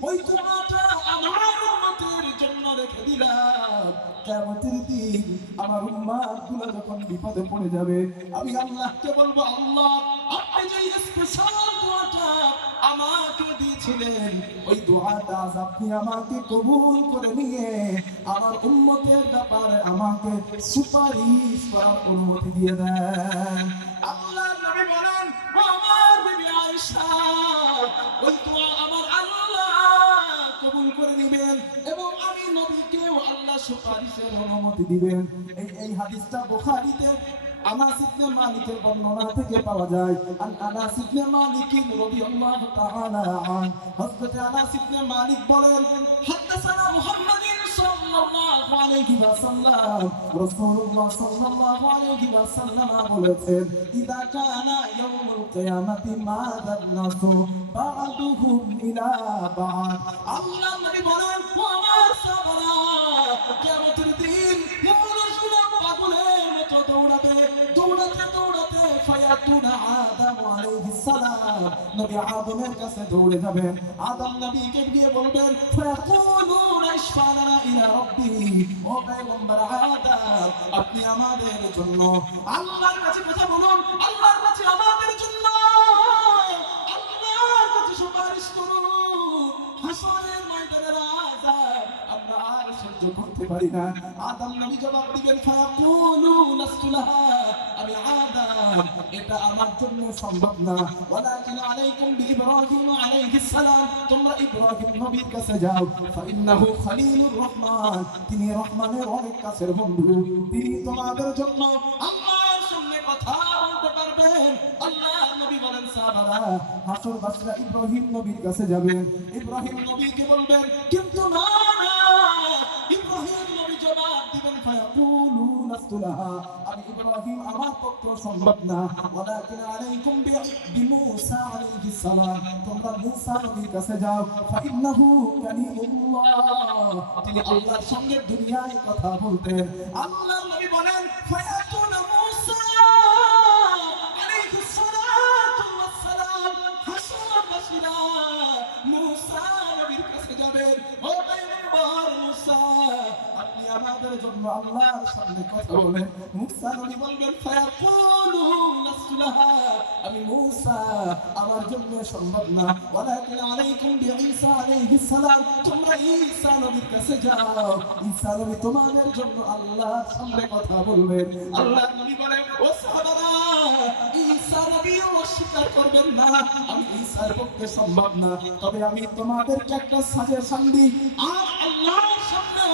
ওই দোয়াটা আমার উম্মতের জন্য রেখে দিলাম, কিয়ামতের দিন আমার উম্মতগুলো যখন বিপদে পড়ে যাবে, আমি আল্লাহকে বলবো, আল্লাহ আপনি যে স্পেশাল দোয়াটা আমাকে দিয়েছিলেন, ওই দোয়াটা আপনি আমাকে কবুল করে নিয়ে আমার উম্মতের ব্যাপারে আমাকে সুপারিশ করার অনুমতি দিয়ে দেন। আল্লাহর নবী বলেন, ও আমার বিবি আয়েশা, ওই দোয়া আমার আল্লাহ কবুল করে নেবেন এবং আমি নবীকেও আল্লাহ সুপারিশের অনুমতি দিবেন। এই হাদিসটা বুখারীতে আনাস ইবনে মালিকের বর্ণনা থেকে পাওয়া যায়। আনাস ইবনে মালিক রাদিয়াল্লাহু তাআলা আন, হযরত আনাস ইবনে মালিক বলেন, হাদাসানা মুহাম্মাদিন সাল্লাল্লাহু আলাইহি ওয়াসাল্লাম, রাসূলুল্লাহ সাল্লাল্লাহু আলাইহি ওয়াসাল্লাম বলেছেন, ইদা কানা ইয়াউমুল কিয়ামাতি মাদান নাসু বা'দুহুম ইলা বা'দ। আল্লাহ নবী বলেন, ও আমার সাহাবারা, কিয়ামতের দিন মানুষগুলো পাগলের মতো দৌড়াবে, দৌড়াতে দৌড়াতে ফায়াতুনা আদম আলাইহিস সালাম, নবী আদমের কাছে দৌড়ে যাবেন, আদম নবীকে গিয়ে বলবেন, ফায়াকুলুনা ইশফা লানা ইলা রাব্বি, ও পয়গম্বর আদম আপনি আমাদের জন্য আল্লাহর কাছে কথা বলুন, আল্লাহর কাছে আমাদের জন্য আল্লাহর কাছে সুপারিশ করুন। হাসরের ময়দানের আযাব আমরা আর সহ্য করতে পারি না। আদম নবী জবাব দিবেন ফায়াকুলু লাস্তুলাহা, আমি আদম এটা আমার জন্য সম্ভব না। ওয়ালাকিন আলাইকুম বিইব্রাহিম আলাইহিস সালাম, তোমরা ইব্রাহিম নবীর কাছে যাও। ফাইন্নাহু খলিলুর রহমান, তিনি রহমানের অনেক কাছের বন্ধু, তিনি তোমাদের জন্য আল্লাহর সঙ্গে কথা বলতে পারবেন। আল্লাহ নবী বলেন সাহাবারা হাসরবাসীরা ইব্রাহিম নবীর কাছে যাবেন, ইব্রাহিম নবীকে বলবেন কিন্তু না না, ইব্রাহিম নবী জবাব দিবেন ফায়াকুলু লাস্তুলাহা, আমি ইব্রাহিম আমার পক্ষে সম্ভব না। ওয়ালাকিন আলাইকুম বিমূসা আলাইহিস সালাম, তোমরা মূসা নবীর কাছে যাও। ফাইন্নাহু কালিমুল্লাহ, তিনি আল্লাহর সঙ্গে দুনিয়ায় কথা বলতেন। আল্লাহ নবী বলেন ফায়াতুনা মূসা আলাইহিস সালাতু ওয়াস সালাম, হাসরবাসীরা মূসা নবীর কাছে যাবেন। ও পয়গম্বর মূসা আপনি আমাদের জন্য আল্লাহর সামনে কথা বলেন। মূসা নবী বলবেন ফায়াকুলু লাস্তুলাহা, আমি মূসা আমার জন্য সম্ভব না। ওয়ালাকিন আলাইকুম বিঈসা আলাইহিস সালাম, তোমরা ঈসা নবীর কাছে যাও, ঈসা নবী তোমাদের জন্য আল্লাহর সামনে কথা বলবেন। আল্লাহ নবী বলেন ও সাহাবারা ঈসা নবী অস্বীকার করবেন না, আমি ঈসার পক্ষে সম্ভব না, তবে আমি তোমাদেরকে একটা সাজেশন দিই। আর আল্লাহর সামনে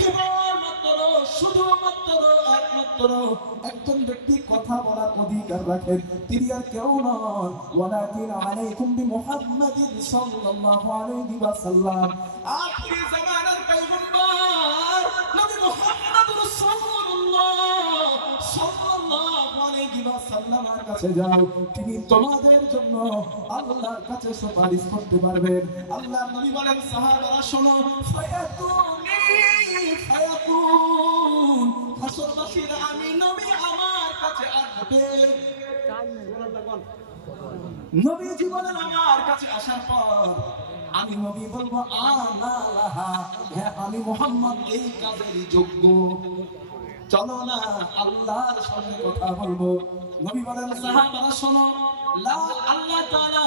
কেবলমাত্র শুধুমাত্র একমাত্র একজন ব্যক্তি কথা বলার অধিকার রাখেন, তিনি আর কেউ নন। ওয়ালাকিন আলাইকুম বিমুহাম্মাদিন সাল্লাল্লাহু আলাইহি ওয়াসাল্লাম, আখিরি জামানার পয়গম্বর নবী মুহাম্মদ রাসূলুল্লাহ সাল্লাল্লাহু আলাইহি ওয়াসাল্লামের কাছে যাও, তিনি তোমাদের জন্য আল্লাহর কাছে সুপারিশ করতে পারবেন। আল্লাহর নবী বলেন সাহাবারা শোনো, ফায়াতুনি ফায়াকুন, হাসরবাসীরা আমি নবী আমার কাছে আসবে। নবীজি বলেন আমার কাছে আসার পর আমি নবী বলবো আনা লাহা, হ্যাঁ আমি মুহাম্মদ এই কাজেরই যোগ্য, চলো না আল্লাহর সঙ্গে কথা বলবো। নবী বলেন সাহাবারা শোনো, আল্লাহ তাআলা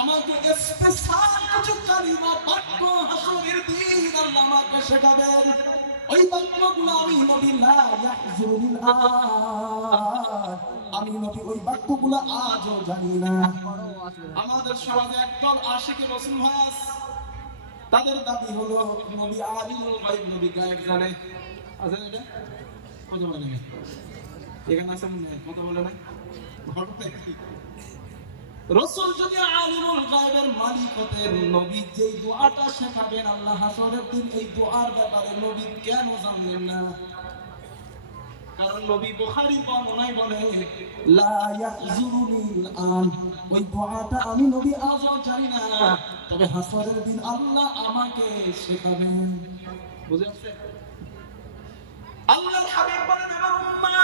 আমাকে স্পেশাল কিছু কালিমা বাক্য হাসরের দিন আল্লাহ আমাকে শেখাবেন। ওই বাক্যগুলো আমি নবী লা ইয়াহজুরুল আন, আমি নবী ওই বাক্যগুলো আজও জানি না। আমাদের সমাজে একদল আশিকে রাসূল হাস, তাদের দাবি হলো নবী আলিমুল গায়ব, নবী গায়ব জানে। আচ্ছা এটা কথা বলে না, এখানে আছে মনে হয় কথা বলে না। ঘটনা কি? রাসূল যদি আলিমুল গায়বের মালিক হতেন, নবী যেই দোয়াটা শেখাবেন আল্লাহ হাসরের দিন, এই দোয়ার ব্যাপারে নবী কেন জানলেন না? কারণ নবী বুখারীর বর্ণনায় বলে লা ইয়াহজুরুনিল আন, ওই দোয়াটা আমি নবী আজও জানি না, তবে হাসরের দিন আল্লাহ আমাকে শেখাবেন। বুঝে আসছে? আল্লাহর হাবিব বলেন আমার উম্মত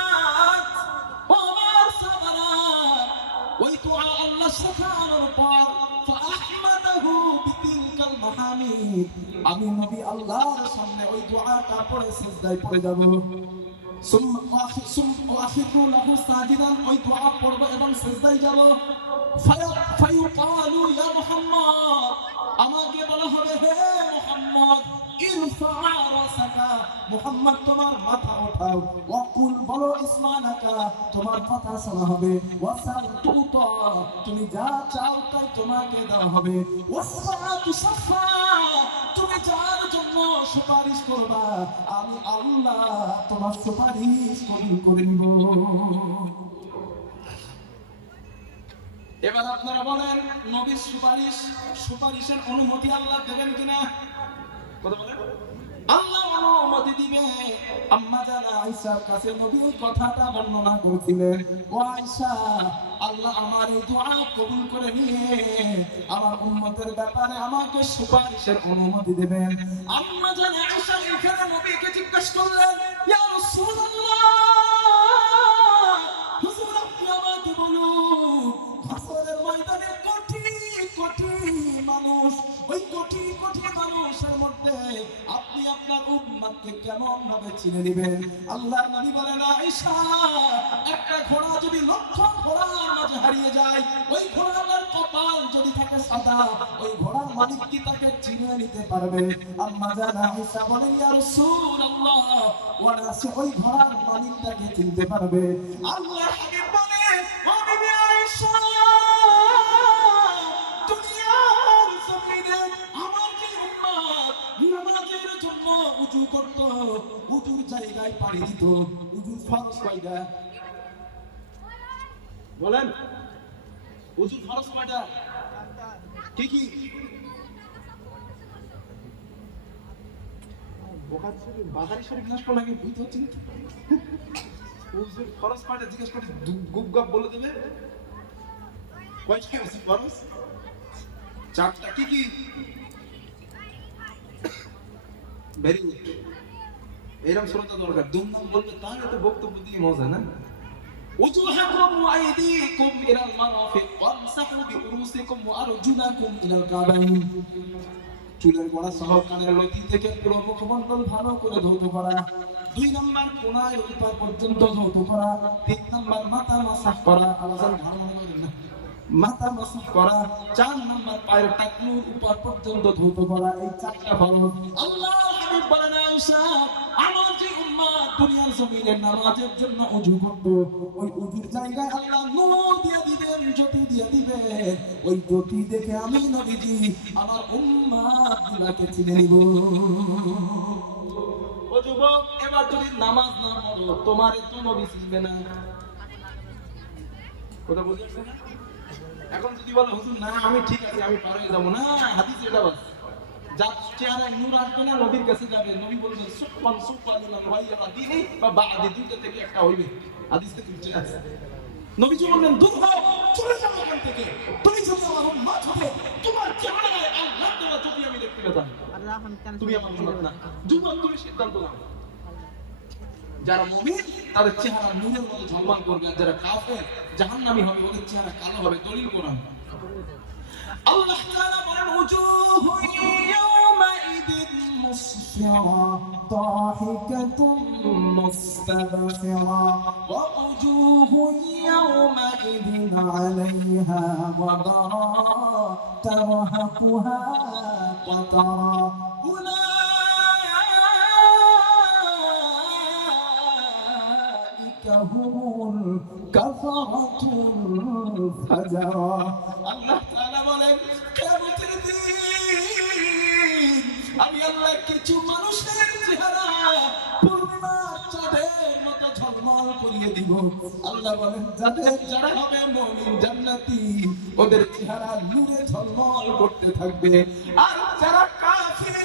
ও আমার সাহাবারা, ওই দোয়া আল্লাহ শেখানোর পর ফাহমাদাহু বিতিলকাল মাহামিদ, আমি নবী আল্লাহর সামনে ওই দোয়াটা পড়ে সিজদায় পড়ে যাব। ওয়াখিরু লাহু সাজিদান, ওই দোয়া পড়ব এবং সিজদায় যাব। ফায়ুকালু ইয়া মুহাম্মদ, আমাকে বলা হবে হে মুহাম্মদ ইরফা রাসাকা, মুহাম্মদ তোমার মাথা ওঠাও। ওয়াকুল বলো ইসমানাকা, তোমার কথা শোনা হবে। ওয়াসাল তুতা, তুমি যা চাও তাই তোমাকে দেওয়া হবে। ওয়াসফাতু সাফা, তুমি যার জন্য সুপারিশ করবা আমি আল্লাহ তোমার সুপারিশ কবুল করে নিব। এবার আপনারা বলেন নবীর সুপারিশের অনুমতি আল্লাহ দেবেন কিনা? কথা বলেন। আল্লাহ অনুমতি দিবে। আম্মা জানা আয়েশার কাছে নবী কথাটা বর্ণনা করেছিলেন, ও আয়েশা আল্লাহ আমার এই দোয়া কবুল করে নিয়ে আমার উম্মতের ব্যাপারে আমাকে সুপারিশের অনুমতি দেবেন। আম্মা জানা আয়েশা এখানে নবীকে জিজ্ঞাসা করলেন, ইয়া রাসূলুল্লাহ, হুজুর আপনি আমাকে বলুন হাসরের ময়দানে কোটি কোটি মানুষ, ওই কোটি কোটি মানুষের মধ্যে আপনি কেমন ভাবে চিনে নেবেন? আল্লাহর নবী বলেন, আয়েশা, একটা ঘোড়া যদি লক্ষ ঘোড়ার মাঝে হারিয়ে যায়, ওই ঘোড়ার কপাল যদি থাকে সাদা, ওই ঘোড়ার মালিক কি তাকে চিনে নিতে পারবে? আম্মা জান আয়েশা বলেন, ইয়া রাসূলুল্লাহ, ওরা সে ওই ঘোড়ার মালিক তাকে চিনতে পারবে। আল্লাহর হাবিব বলেন, ও বিবি আয়েশা, দুনিয়ার জমিনে আমার যে উম্মত নামাজের জন্য উযু করত, উযুর জায়গায় পাড়ি দিত, উযুর ফরজ কয়টা বলেন? উযুর ফরজ কয়টা? কি কি? বাহারি শরীফ নাশ করলে বুঝতে হচ্ছে না। উযুর ফরজ কয়টা জিজ্ঞেস করে গুপ গাপ বলে দেবে। কয়টা উযুর ফরজ? চারটা। কি কি? ভেরি গুড, এরকম শ্রোতা দরকার। দুমদাম বলবে তাহলে তো বক্তব্য দিয়ে মজা না। وجوهكم وأيديكم إلى المرافق وامسحوا برؤوسكم وأرجلكم إلى الكعبين। চুলের গোড়া সহ কানের লতি থেকে পুরো মুখমণ্ডল ভালো করে ধৌত করা। 2 নম্বর কোনায় উপর পর্যন্ত ধৌত করা। 3 নম্বর মাথা মাসাজ করা। আওয়াজ ভালো হবে না, মাথা মাসাজ করা। 4 নম্বর পায়ের টাকনুর উপর পর্যন্ত ধৌত করা। এই 4টা ফরজ। আল্লাহর হাবিব বলেন, আয়েশা, আমার যে উম্মত দুনিয়ার জমিনে নামাজের জন্য ওযু করত, ওই ওযুর জায়গায় আল্লাহ নূর দিয়ে দিবেন, জ্যোতি দিয়ে দিবেন। ওই জ্যোতি দেখে আমি নবীজি আমার উম্মতগুলোকে চিনে নিব। ও যুবক, এবার যদি নামাজ না পড়ো, তোমার তো নবী চিনবে না। কথা বুঝছেন না? এখন যদি বলো হুজুর না আমি ঠিক আছে, আমি পার হয়ে যাবো, না, হাদিস এটা বলে যার চেহারায় নূর আসবে না নবীর কাছে যাবে। নবী বলবেন সুবহান সুবহানাল্লাহ ওয়া দিনি বা বাদি, দুইটা থেকে একটা হইবে। হাদিসে দুইটা আছে। নবীজি বললেন, দূর হও, চলে যাও এখান থেকে। তুমি যদি আমার উম্মত হবে, তোমার চেহারায় আল্লাহ তাআলা যদি আমি দেখতে পেতাম, তুমি আমার উম্মত না। যুবক, তুমি সিদ্ধান্ত নাও। যারা মুমিন তাদের চেহারা নূরের মতো ঝলমল করবে, আর যারা কাফের জাহান্নামী হবে, ওদের চেহারা কালো হবে। দলিল কোরআন। আল্লাহ তাআলা বলেন, উজুহু ইয়াওমাইদিন মুসফিরা দাহিকাতুন মুস্তাবশিরা ওয়া উজুহু ইয়াওমাইদিন আলাইহা গাবারা তারহাকুহা কাতারা هم الكفرة الفجرة। আল্লাহ তাআলা বলেন, কিয়ামতের দিন আমি আল্লাহ কিছু মানুষের চেহারা পূর্ণিমার চাঁদের মতো ঝলমল করিয়ে দিব। আল্লাহ বলেন, যারা হবে মুমিন জান্নাতি, ওদের চেহারা নূরে ঝলমল করতে থাকবে। আর যারা